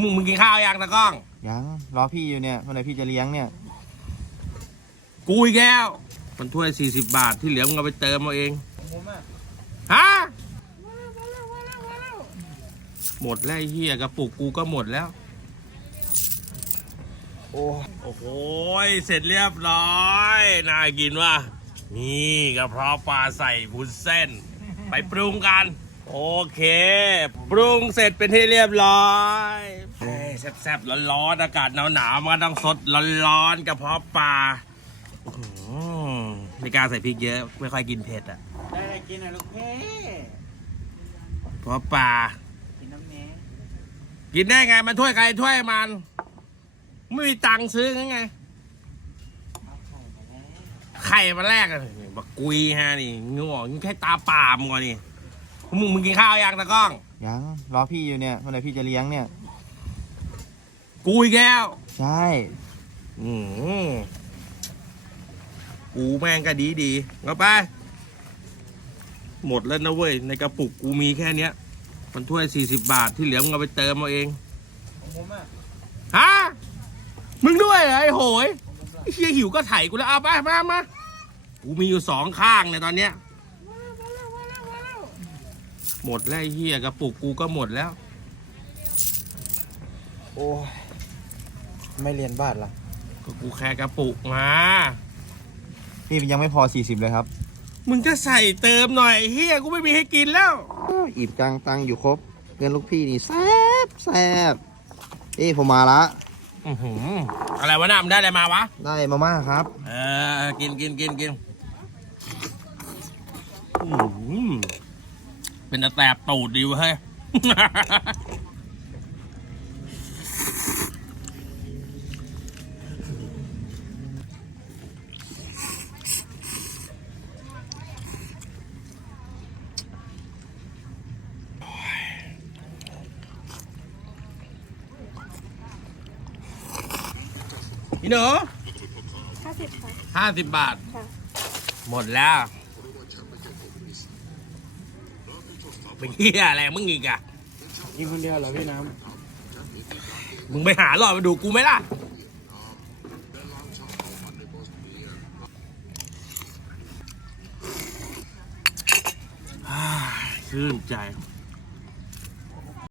มึงมึงกินข้าวยังตะกล้อง ยังรอพี่อยู่เนี่ยเมื่อไหร่พี่จะเลี้ยงเนี่ยกูอีกแล้ว มันถ้วยสี่สิบบาทที่เหลือมึงเอาไปเติมเอาเองผมอะฮะหมดแล้วไอ้เฮียกระปุกกูก็หมดแล้ว โอ้โอ้โหยเสร็จเรียบร้อยน่ากินว่ะนี่กระเพาะปลาใส่วุ้นเส้น ไปปรุงกัน โอเค ปรุงเสร็จเป็นที่เรียบร้อยเฮ้ย แซ่บๆร้อนๆอากาศหนาวๆมันก็ต้องสดร้อนๆกระเพาะปลาอื้อหือไม่กล้าใส่พริกเยอะ ไม่ค่อยกินเผ็ดอะได้กินอะลูกเพ่กระเพาะปลา กินน้ำแม่กินได้ไงมันถ้วยใครถ้วยมัน ไม่มีตังค์ซื้อไงไข่มาแรกอะบักกุยฮะนี่งูบอกนี่แค่ตาปามก่อนนี่มึงมึงกินข้าวยังตะกล้องยังรอพี่อยู่เนี่ยเมื่อไหร่พี่จะเลี้ยงเนี่ย กูอีกแล้วใช่ อืมกูแม่งก็ดีดีๆเอาไป หมดแล้วนะเว้ย ในกระปุกกูมีแค่เนี้ย มันถ้วยสี่สิบบาทที่เหลือมึงเอาไปเติมเอาเองผมอะฮะมึงด้วยเหรอไอ้โหยไอ้เฮียหิวก็ไถกูแล้วเอาไปมามากูมีอยู่สองข้างเนี่ยตอนเนี้ยหมดแล้วไอ้เฮียกระปุกกูก็หมดแล้ว โอ้ยไม่เรียนบ้านละก็กูแค่กระปุกมาพี่ยังไม่พอ 40 เลยครับมึงก็ใส่เติมหน่อยไอ้เฮียกูไม่มีให้กินแล้วอิ่มจังตังอยู่ครบเงินลูกพี่นี่แซบแซบเอ้ยผมมาละ อื้อหืออะไรวะน้ามันได้อะไรมาวะ ได้มาม่าครับ เออ กินกินกินกินอื้อหือเป็นตะแตบตูดดีเวะเฮ้ย พี่หนูห้าสิบค่ะ ห้าสิบบาท ค่ะ หมดแล้ว เป็นเฮียอะไรมึงอีกอะกินคนเดียวเหรอพี่น้มึงไปหาหลอดมาดูกูไหมล่ะ ชื่นใจำ